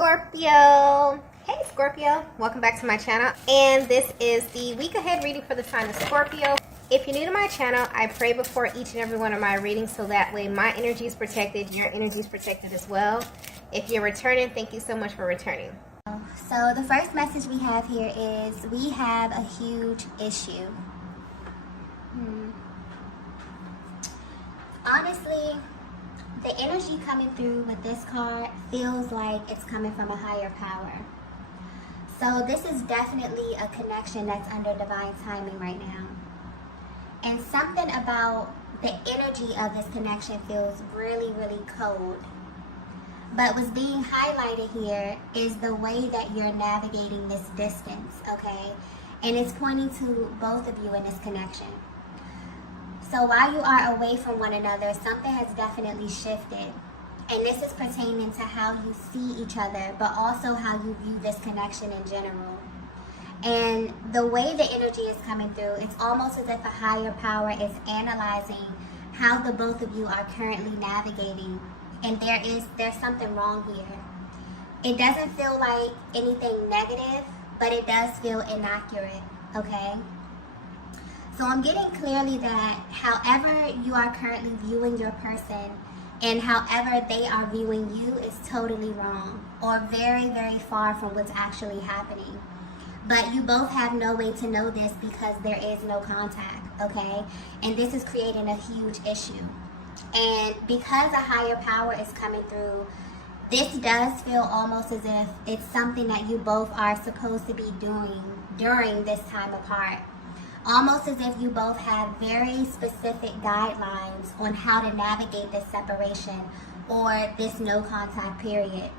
Scorpio. Hey Scorpio, welcome back to my channel, and this is the week ahead reading for the sign of Scorpio. If you're new to my channel, I pray before each and every one of my readings so that way my energy is protected, your energy is protected as well. If you're returning, thank you so much for returning. So the first message we have here is we have a huge issue. Honestly, the energy coming through with this card feels like it's coming from a higher power. So this is definitely a connection that's under divine timing right now. And something about the energy of this connection feels really, really cold. But what's being highlighted here is the way that you're navigating this distance, okay? And it's pointing to both of you in this connection. So while you are away from one another, something has definitely shifted. And this is pertaining to how you see each other, but also how you view this connection in general. And the way the energy is coming through, it's almost as if a higher power is analyzing how the both of you are currently navigating. And there's something wrong here. It doesn't feel like anything negative, but it does feel inaccurate, okay? So I'm getting clearly that however you are currently viewing your person and however they are viewing you is totally wrong or very, very far from what's actually happening. But you both have no way to know this because there is no contact, okay? And this is creating a huge issue. And because a higher power is coming through, this does feel almost as if it's something that you both are supposed to be doing during this time apart. Almost as if you both have very specific guidelines on how to navigate this separation or this no contact period.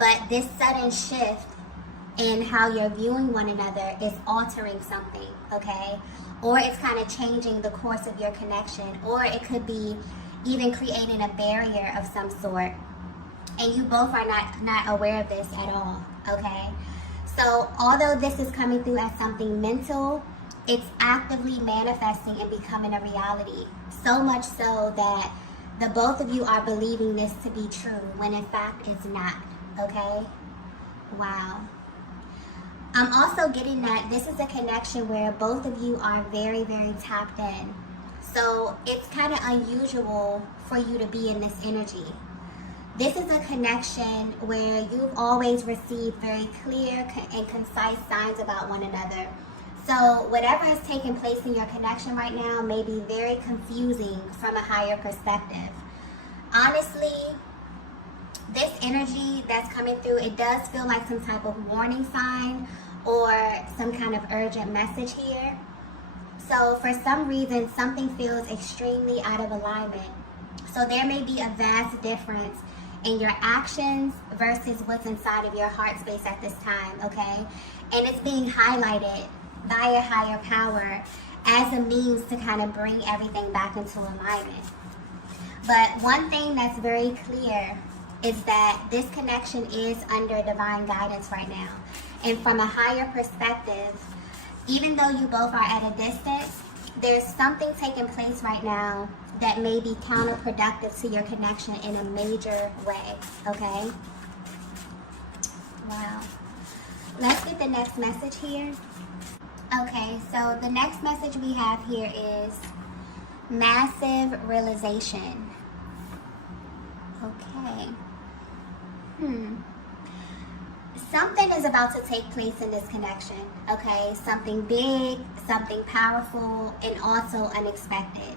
But this sudden shift in how you're viewing one another is altering something, okay? Or it's kind of changing the course of your connection, or it could be even creating a barrier of some sort. And you both are not aware of this at all, okay? So although this is coming through as something mental, it's actively manifesting and becoming a reality. So much so that the both of you are believing this to be true when in fact it's not, okay? Wow. I'm also getting that this is a connection where both of you are very, very tapped in. So it's kind of unusual for you to be in this energy. This is a connection where you've always received very clear and concise signs about one another. So whatever is taking place in your connection right now may be very confusing from a higher perspective. Honestly, this energy that's coming through, it does feel like some type of warning sign or some kind of urgent message here. So for some reason, something feels extremely out of alignment. So there may be a vast difference in your actions versus what's inside of your heart space at this time, okay? And it's being highlighted by a higher power as a means to kind of bring everything back into alignment. But one thing that's very clear is that this connection is under divine guidance right now. And from a higher perspective, even though you both are at a distance, there's something taking place right now that may be counterproductive to your connection in a major way, okay? Wow. Let's get the next message here. Okay, so the next message we have here is massive realization. Okay. Something is about to take place in this connection, okay? Something big, something powerful, and also unexpected.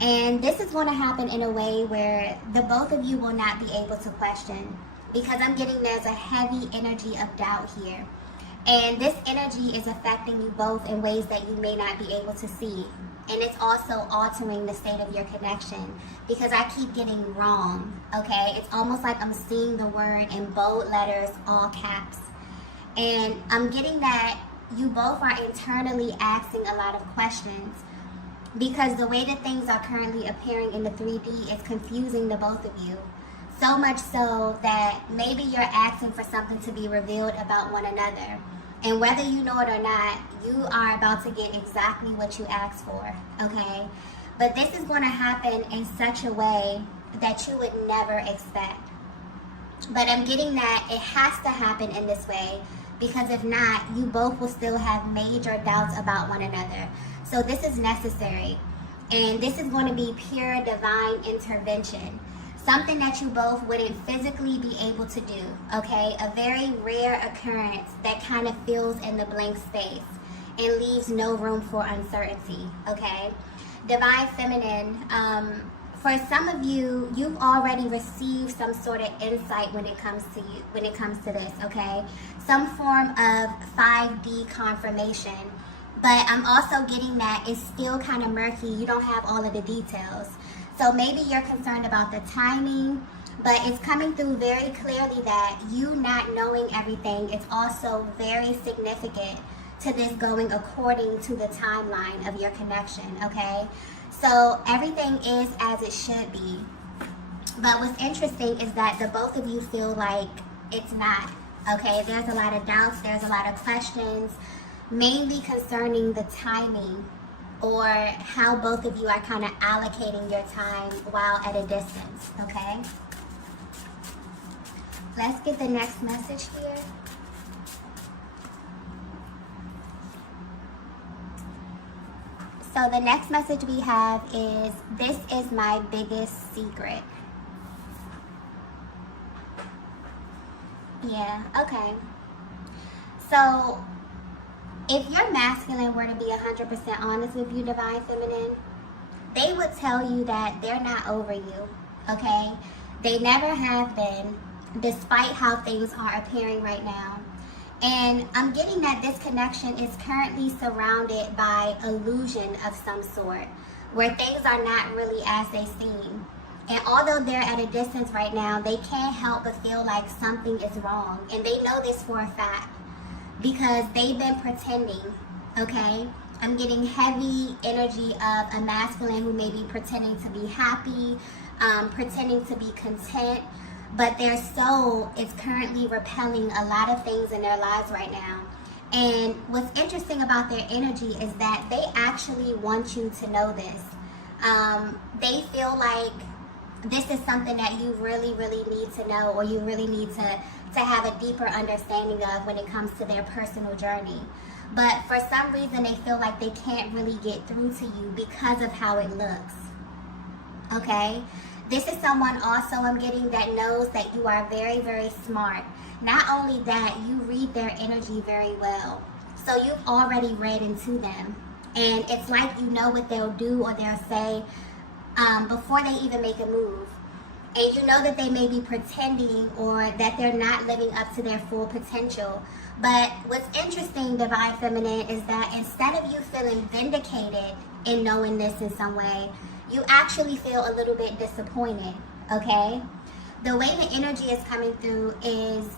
And this is going to happen in a way where the both of you will not be able to question, because I'm getting there's a heavy energy of doubt here. And this energy is affecting you both in ways that you may not be able to see. And it's also altering the state of your connection because I keep getting wrong, okay? It's almost like I'm seeing the word in bold letters, all caps. And I'm getting that you both are internally asking a lot of questions because the way that things are currently appearing in the 3D is confusing the both of you. So much so that maybe you're asking for something to be revealed about one another. And whether you know it or not, you are about to get exactly what you asked for, okay? But this is going to happen in such a way that you would never expect. But I'm getting that it has to happen in this way, because if not, you both will still have major doubts about one another. So this is necessary. And this is going to be pure divine intervention. Something that you both wouldn't physically be able to do, okay? A very rare occurrence that kind of fills in the blank space and leaves no room for uncertainty, okay? Divine feminine, for some of you, you've already received some sort of insight when it comes to this, okay? Some form of 5D confirmation. But I'm also getting that it's still kind of murky. You don't have all of the details. So maybe you're concerned about the timing, but it's coming through very clearly that you not knowing everything is also very significant to this going according to the timeline of your connection, okay? So everything is as it should be. But what's interesting is that the both of you feel like it's not, okay? There's a lot of doubts, there's a lot of questions, mainly concerning the timing or how both of you are kind of allocating your time while at a distance, okay? Let's get the next message here. So the next message we have is, this is my biggest secret. Yeah, okay. So if your masculine were to be 100% honest with you, Divine Feminine, they would tell you that they're not over you, okay? They never have been, despite how things are appearing right now. And I'm getting that this connection is currently surrounded by illusion of some sort, where things are not really as they seem. And although they're at a distance right now, they can't help but feel like something is wrong. And they know this for a fact, because they've been pretending, okay? I'm getting heavy energy of a masculine who may be pretending to be happy, pretending to be content, but their soul is currently repelling a lot of things in their lives right now. And what's interesting about their energy is that they actually want you to know this. They feel like this is something that you really, really need to know, or you really need to have a deeper understanding of when it comes to their personal journey. But for some reason, they feel like they can't really get through to you because of how it looks, okay? This is someone also I'm getting that knows that you are very, very smart. Not only that, you read their energy very well. So you've already read into them. And it's like you know what they'll do or they'll say before they even make a move. And you know that they may be pretending or that they're not living up to their full potential. But what's interesting, Divine Feminine, is that instead of you feeling vindicated in knowing this in some way, you actually feel a little bit disappointed, okay? The way the energy is coming through is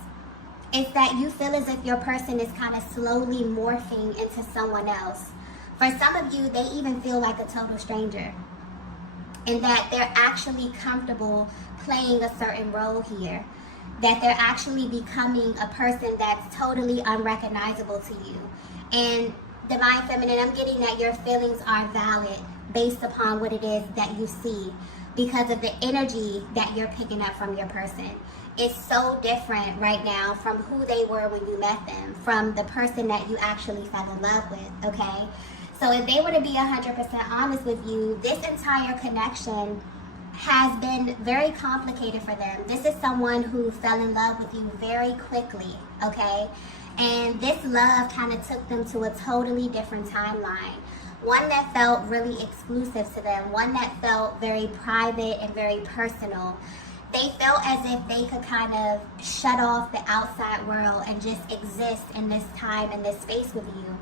that you feel as if your person is kind of slowly morphing into someone else. For some of you, they even feel like a total stranger, and that they're actually comfortable playing a certain role here, that they're actually becoming a person that's totally unrecognizable to you. And Divine Feminine, I'm getting that your feelings are valid based upon what it is that you see, because of the energy that you're picking up from your person. It's so different right now from who they were when you met them, from the person that you actually fell in love with, okay? So if they were to be 100% honest with you, this entire connection has been very complicated for them. This is someone who fell in love with you very quickly, okay? And this love kind of took them to a totally different timeline. One that felt really exclusive to them, one that felt very private and very personal. They felt as if they could kind of shut off the outside world and just exist in this time and this space with you.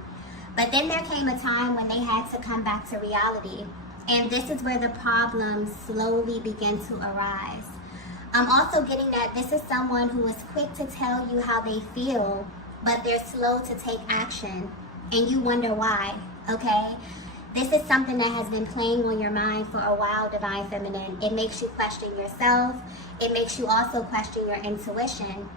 But then there came a time when they had to come back to reality. And this is where the problems slowly begin to arise. I'm also getting that this is someone who is quick to tell you how they feel, but they're slow to take action. And you wonder why. Okay, this is something that has been playing on your mind for a while, Divine Feminine. It makes you question yourself. It makes you also question your intuition.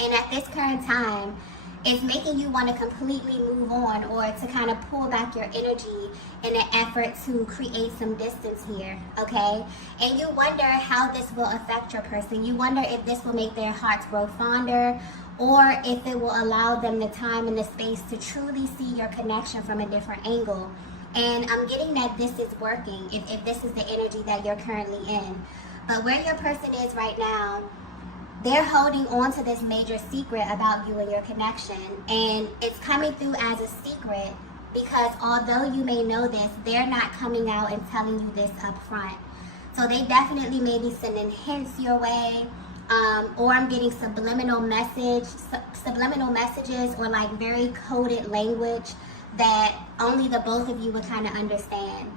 And at this current time, It's making you want to completely move on, or to kind of pull back your energy in an effort to create some distance here, okay? And you wonder how this will affect your person. You wonder if this will make their hearts grow fonder, or if it will allow them the time and the space to truly see your connection from a different angle. And I'm getting that this is working, if this is the energy that you're currently in. But where your person is right now, they're holding on to this major secret about you and your connection. And it's coming through as a secret because although you may know this, they're not coming out and telling you this up front. So they definitely may be sending hints your way, or I'm getting subliminal messages, or like very coded language that only the both of you would kind of understand.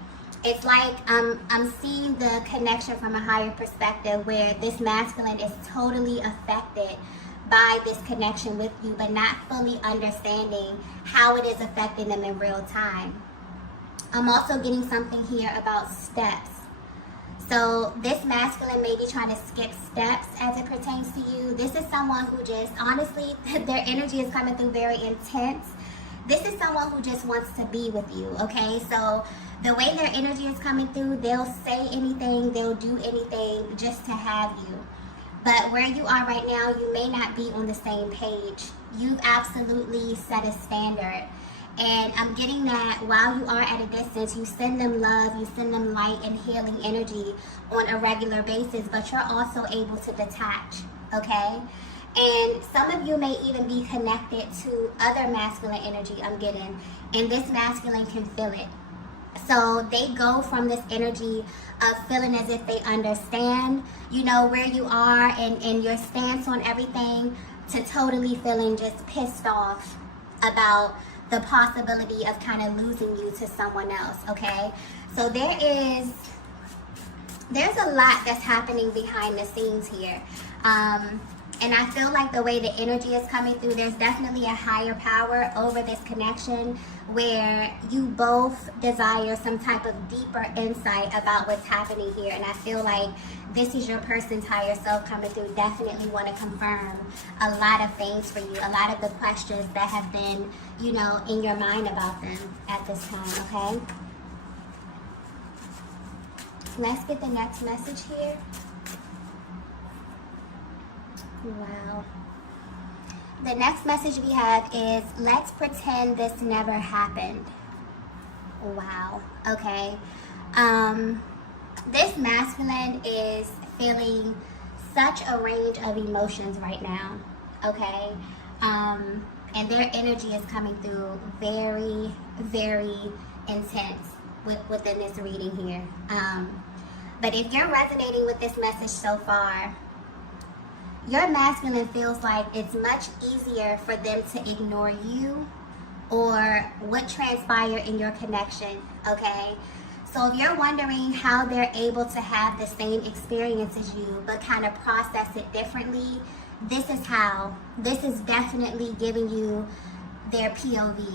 It's like I'm seeing the connection from a higher perspective where this masculine is totally affected by this connection with you, but not fully understanding how it is affecting them in real time. I'm also getting something here about steps. So this masculine may be trying to skip steps as it pertains to you. This is someone who just, honestly, their energy is coming through very intense. This is someone who just wants to be with you, okay? So the way their energy is coming through, they'll say anything, they'll do anything just to have you. But where you are right now, you may not be on the same page. You've absolutely set a standard. And I'm getting that while you are at a distance, you send them love, you send them light and healing energy on a regular basis, but you're also able to detach, okay? And some of you may even be connected to other masculine energy I'm getting, and this masculine can feel it. So they go from this energy of feeling as if they understand, you know, where you are and your stance on everything, to totally feeling just pissed off about the possibility of kind of losing you to someone else, okay? So there's a lot that's happening behind the scenes here. And I feel like the way the energy is coming through, there's definitely a higher power over this connection where you both desire some type of deeper insight about what's happening here. And I feel like this is your person's higher self coming through, definitely want to confirm a lot of things for you, a lot of the questions that have been, you know, in your mind about them at this time, okay? Let's get the next message here. Wow. The next message we have is, let's pretend this never happened. Wow. Okay. This masculine is feeling such a range of emotions right now. Okay. And their energy is coming through very, very intense within this reading here. But if you're resonating with this message so far, your masculine feels like it's much easier for them to ignore you or what transpired in your connection, okay? So if you're wondering how they're able to have the same experience as you but kind of process it differently, this is how. This is definitely giving you their POV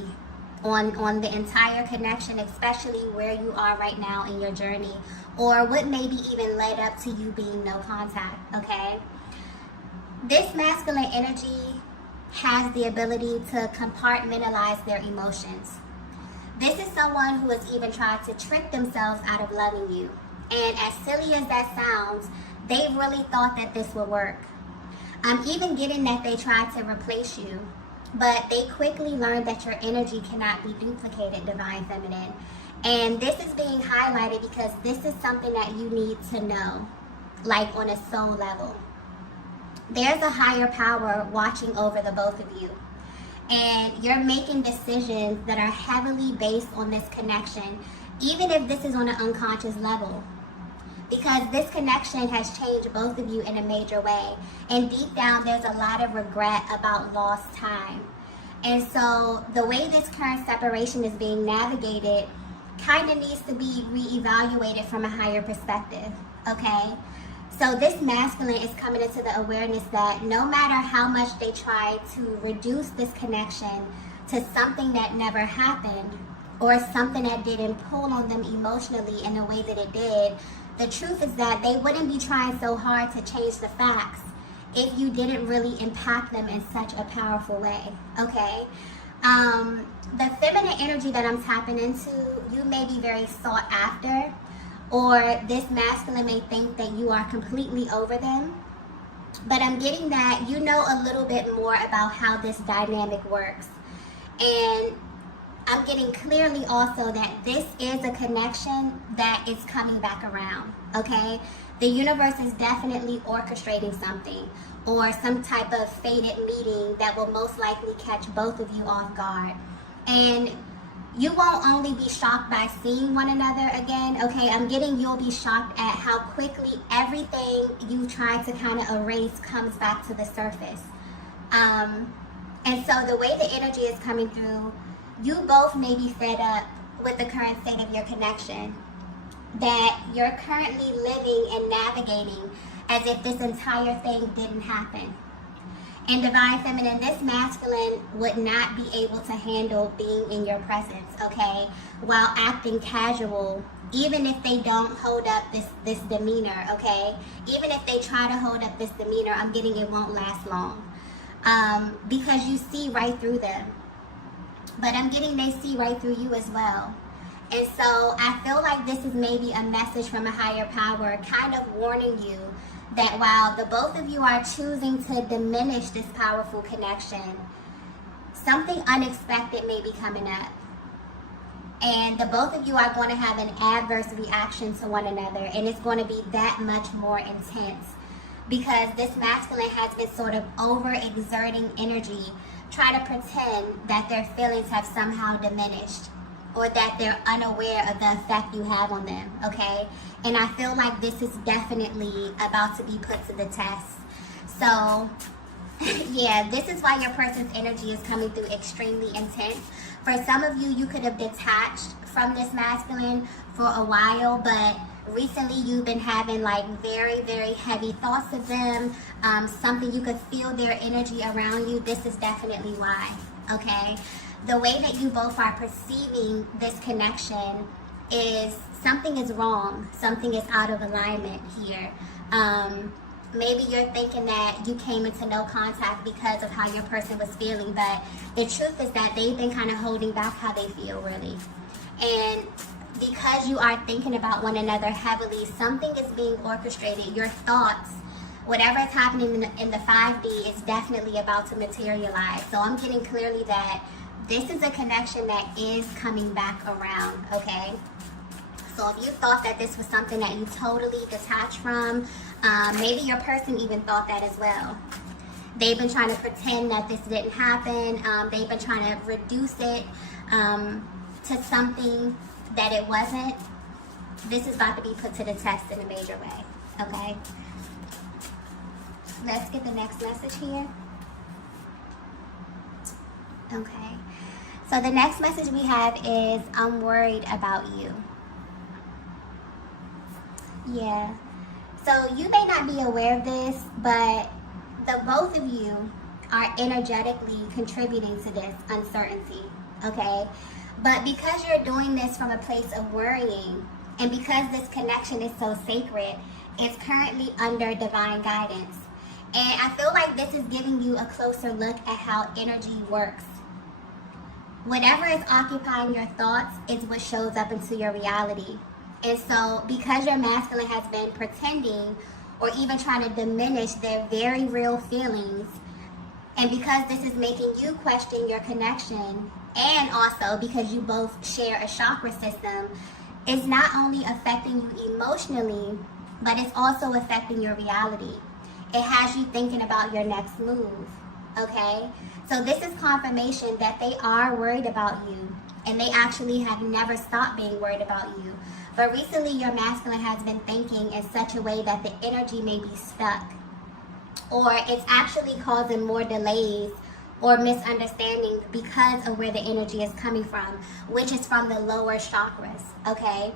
on the entire connection, especially where you are right now in your journey, or what maybe even led up to you being no contact, okay? This masculine energy has the ability to compartmentalize their emotions. This is someone who has even tried to trick themselves out of loving you. And as silly as that sounds, they really thought that this would work. I'm even getting that they tried to replace you, but they quickly learned that your energy cannot be duplicated, Divine Feminine. And this is being highlighted because this is something that you need to know, like on a soul level. There's a higher power watching over the both of you. And you're making decisions that are heavily based on this connection, even if this is on an unconscious level. Because this connection has changed both of you in a major way. And deep down, there's a lot of regret about lost time. And so the way this current separation is being navigated kind of needs to be reevaluated from a higher perspective, okay? So this masculine is coming into the awareness that no matter how much they try to reduce this connection to something that never happened or something that didn't pull on them emotionally in the way that it did, the truth is that they wouldn't be trying so hard to change the facts if you didn't really impact them in such a powerful way, okay? The feminine energy that I'm tapping into, you may be very sought after, or this masculine may think that you are completely over them. But I'm getting that you know a little bit more about how this dynamic works. And I'm getting clearly also that this is a connection that is coming back around, okay? The universe is definitely orchestrating something, or some type of fated meeting that will most likely catch both of you off guard. And you won't only be shocked by seeing one another again, okay? I'm getting you'll be shocked at how quickly everything you tried to kind of erase comes back to the surface. And so the way the energy is coming through, you both may be fed up with the current state of your connection, that you're currently living and navigating as if this entire thing didn't happen. And Divine Feminine, this masculine would not be able to handle being in your presence, okay? While acting casual, even if they don't hold up this demeanor, okay? Even if they try to hold up this demeanor, I'm getting it won't last long. Because you see right through them. But I'm getting they see right through you as well. And so I feel like this is maybe a message from a higher power kind of warning you that while the both of you are choosing to diminish this powerful connection, something unexpected may be coming up. And the both of you are going to have an adverse reaction to one another, and it's going to be that much more intense because this masculine has been sort of overexerting energy, trying to pretend that their feelings have somehow diminished, or that they're unaware of the effect you have on them, okay? And I feel like this is definitely about to be put to the test. So, yeah, this is why your person's energy is coming through extremely intense. For some of you, you could have detached from this masculine for a while, but recently you've been having like very, very heavy thoughts of them, something you could feel their energy around you. This is definitely why, okay? The way that you both are perceiving this connection is something is wrong. Something is out of alignment here. Maybe you're thinking that you came into no contact because of how your person was feeling, but the truth is that they've been kind of holding back how they feel, really. And because you are thinking about one another heavily, something is being orchestrated. Your thoughts, whatever is happening in the 5D is definitely about to materialize. So I'm getting clearly that this is a connection that is coming back around, okay? So if you thought that this was something that you totally detached from, maybe your person even thought that as well. They've been trying to pretend that this didn't happen. They've been trying to reduce it to something that it wasn't. This is about to be put to the test in a major way, okay? Let's get the next message here. Okay. So the next message we have is, I'm worried about you. Yeah. So you may not be aware of this, but the both of you are energetically contributing to this uncertainty, okay? But because you're doing this from a place of worrying, and because this connection is so sacred, it's currently under divine guidance. And I feel like this is giving you a closer look at how energy works. Whatever is occupying your thoughts is what shows up into your reality. And so because your masculine has been pretending or even trying to diminish their very real feelings, and because this is making you question your connection, and also because you both share a chakra system, it's not only affecting you emotionally, but it's also affecting your reality. It has you thinking about your next move, okay? So this is confirmation that they are worried about you, and they actually have never stopped being worried about you. But recently your masculine has been thinking in such a way that the energy may be stuck, or it's actually causing more delays or misunderstandings because of where the energy is coming from, which is from the lower chakras, okay?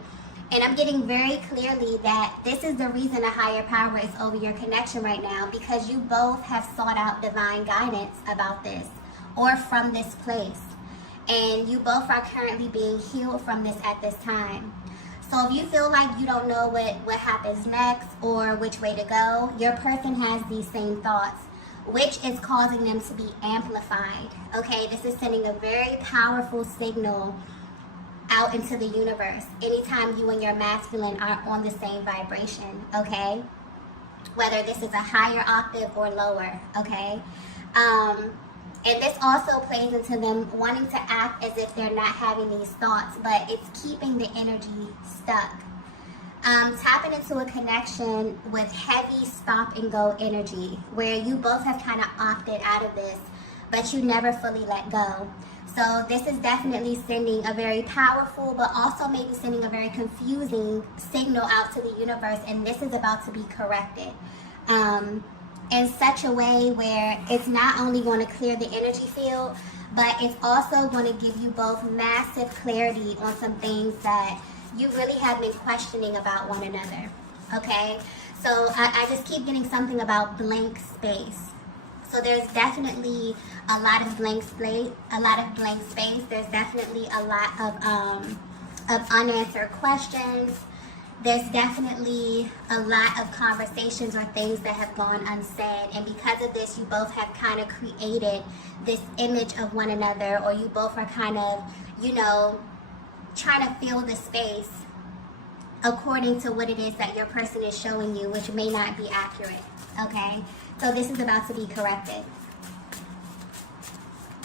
And I'm getting very clearly that this is the reason a higher power is over your connection right now, because you both have sought out divine guidance about this or from this place. And you both are currently being healed from this at this time. So if you feel like you don't know what happens next or which way to go, your person has these same thoughts, which is causing them to be amplified. Okay, this is sending a very powerful signal out into the universe anytime you and your masculine are on the same vibration. Okay, whether this is a higher octave or lower. Okay, and this also plays into them wanting to act as if they're not having these thoughts, but it's keeping the energy stuck. Tapping into a connection with heavy stop and go energy, where you both have kind of opted out of this, but you never fully let go. So this is definitely sending a very powerful, but also maybe sending a very confusing signal out to the universe, and this is about to be corrected. In such a way where it's not only going to clear the energy field, but it's also going to give you both massive clarity on some things that you really have been questioning about one another. Okay, so I just keep getting something about blank space. So there's definitely a lot of blank space. There's definitely a lot of unanswered questions. There's definitely a lot of conversations or things that have gone unsaid, and because of this, you both have kind of created this image of one another, or you both are kind of, trying to fill the space according to what it is that your person is showing you, which may not be accurate. Okay, so this is about to be corrected.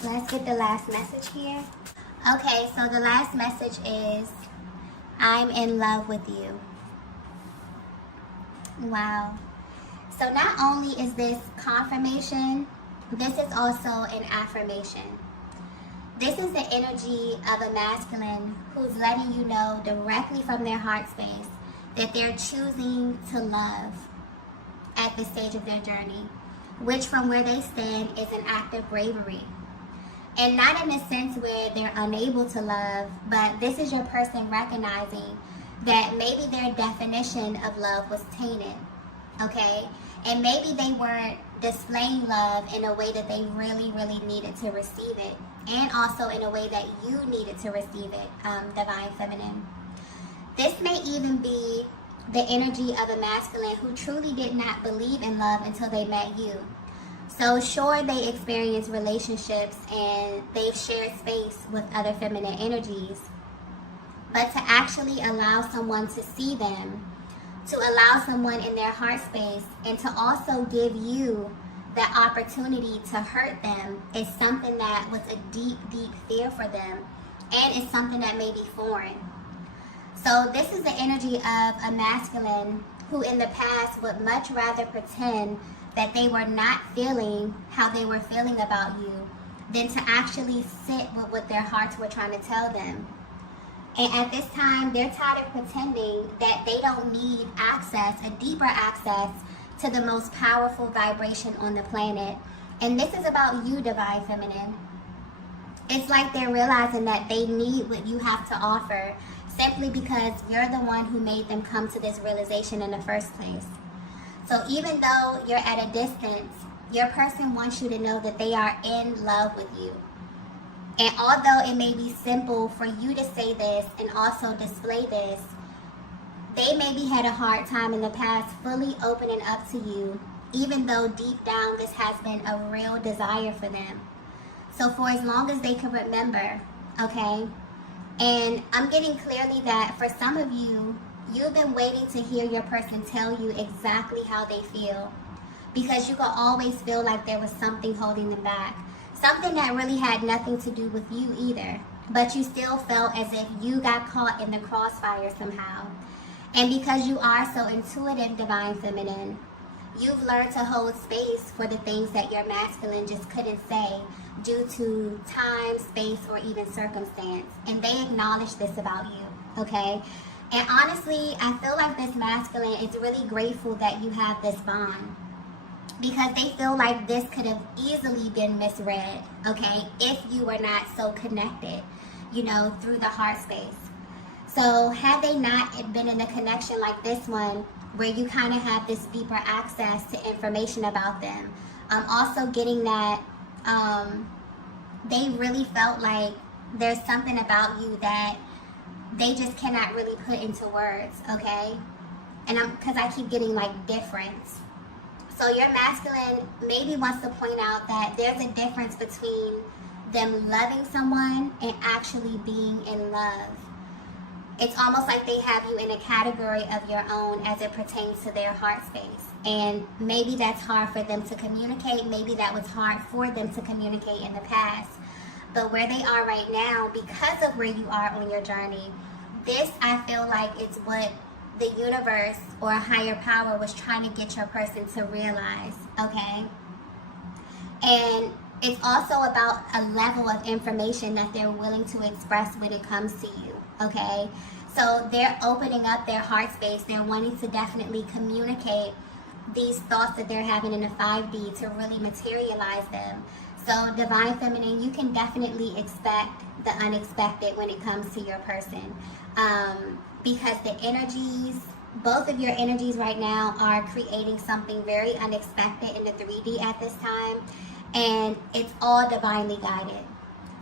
Let's get the last message here. Okay, so the last message is, I'm in love with you. Wow. So not only is this confirmation, this is also an affirmation. This is the energy of a masculine who's letting you know directly from their heart space that they're choosing to love at this stage of their journey, which from where they stand is an act of bravery. And not in a sense where they're unable to love, but this is your person recognizing that maybe their definition of love was tainted, okay? And maybe they weren't displaying love in a way that they really, really needed to receive it, and also in a way that you needed to receive it, Divine Feminine. This may even be the energy of a masculine who truly did not believe in love until they met you. So sure, they experience relationships and they've shared space with other feminine energies, but to actually allow someone to see them, to allow someone in their heart space, and to also give you that opportunity to hurt them is something that was a deep, deep fear for them, and it's something that may be foreign. So this is the energy of a masculine who in the past would much rather pretend that they were not feeling how they were feeling about you than to actually sit with what their hearts were trying to tell them. And at this time, they're tired of pretending that they don't need access, a deeper access to the most powerful vibration on the planet. And this is about you, Divine Feminine. It's like they're realizing that they need what you have to offer simply because you're the one who made them come to this realization in the first place. So even though you're at a distance, your person wants you to know that they are in love with you. And although it may be simple for you to say this and also display this, they maybe had a hard time in the past fully opening up to you, even though deep down this has been a real desire for them. So for as long as they can remember, okay? And I'm getting clearly that for some of you, you've been waiting to hear your person tell you exactly how they feel, because you could always feel like there was something holding them back. Something that really had nothing to do with you either, but you still felt as if you got caught in the crossfire somehow. And because you are so intuitive, Divine Feminine, you've learned to hold space for the things that your masculine just couldn't say due to time, space, or even circumstance. And they acknowledge this about you, okay? And honestly, I feel like this masculine is really grateful that you have this bond, because they feel like this could have easily been misread, okay, if you were not so connected, through the heart space. So had they not been in a connection like this one, where you kind of have this deeper access to information about them, also getting that they really felt like there's something about you that they just cannot really put into words, okay? And because I keep getting like difference. So your masculine maybe wants to point out that there's a difference between them loving someone and actually being in love. It's almost like they have you in a category of your own as it pertains to their heart space. And maybe that's hard for them to communicate. Maybe that was hard for them to communicate in the past. But where they are right now, because of where you are on your journey, this, I feel like, it's what the universe or a higher power was trying to get your person to realize, okay? And it's also about a level of information that they're willing to express when it comes to you, okay? So they're opening up their heart space. They're wanting to definitely communicate these thoughts that they're having in the 5D to really materialize them. So Divine Feminine, you can definitely expect the unexpected when it comes to your person. Because the energies, both of your energies right now are creating something very unexpected in the 3D at this time. And it's all divinely guided.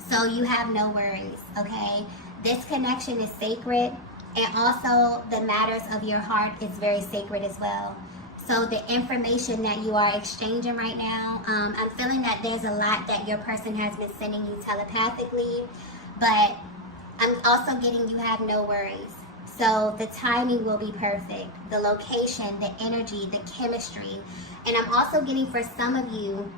So you have no worries, okay? This connection is sacred. And also the matters of your heart is very sacred as well. So the information that you are exchanging right now, I'm feeling that there's a lot that your person has been sending you telepathically. But I'm also getting you have no worries. So the timing will be perfect. The location, the energy, the chemistry. And I'm also getting for some of you,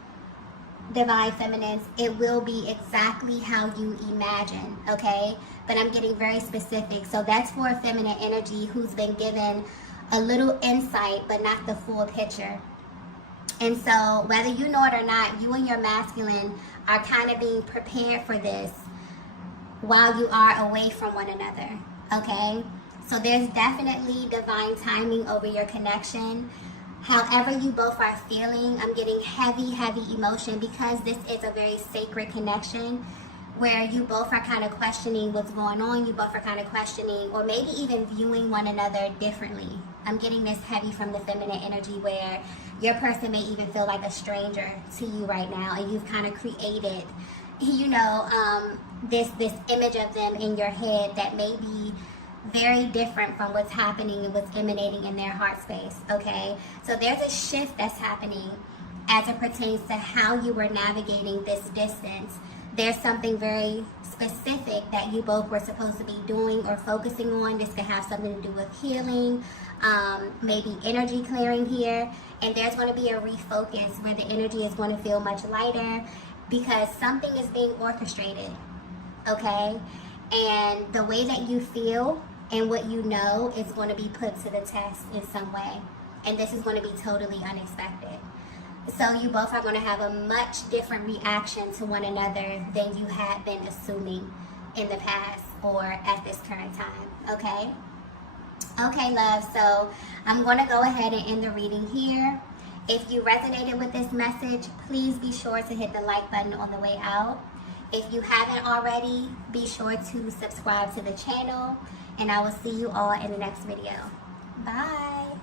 Divine Feminines, it will be exactly how you imagine, okay? But I'm getting very specific. So that's for a feminine energy who's been given a little insight, but not the full picture. And so whether you know it or not, you and your masculine are kind of being prepared for this while you are away from one another, okay? So there's definitely divine timing over your connection. However you both are feeling, I'm getting heavy, heavy emotion because this is a very sacred connection where you both are kind of questioning what's going on. You both are kind of questioning or maybe even viewing one another differently. I'm getting this heavy from the feminine energy where your person may even feel like a stranger to you right now, and you've kind of created, you know, this image of them in your head that may be very different from what's happening and what's emanating in their heart space, okay? So there's a shift that's happening as it pertains to how you were navigating this distance. There's something very specific that you both were supposed to be doing or focusing on. This could have something to do with healing, maybe energy clearing here. And there's going to be a refocus where the energy is going to feel much lighter because something is being orchestrated, okay? And the way that you feel and what you know is going to be put to the test in some way. And this is going to be totally unexpected. So you both are going to have a much different reaction to one another than you had been assuming in the past or at this current time, okay? Okay, love, so I'm going to go ahead and end the reading here. If you resonated with this message, please be sure to hit the like button on the way out. If you haven't already, be sure to subscribe to the channel, and I will see you all in the next video. Bye.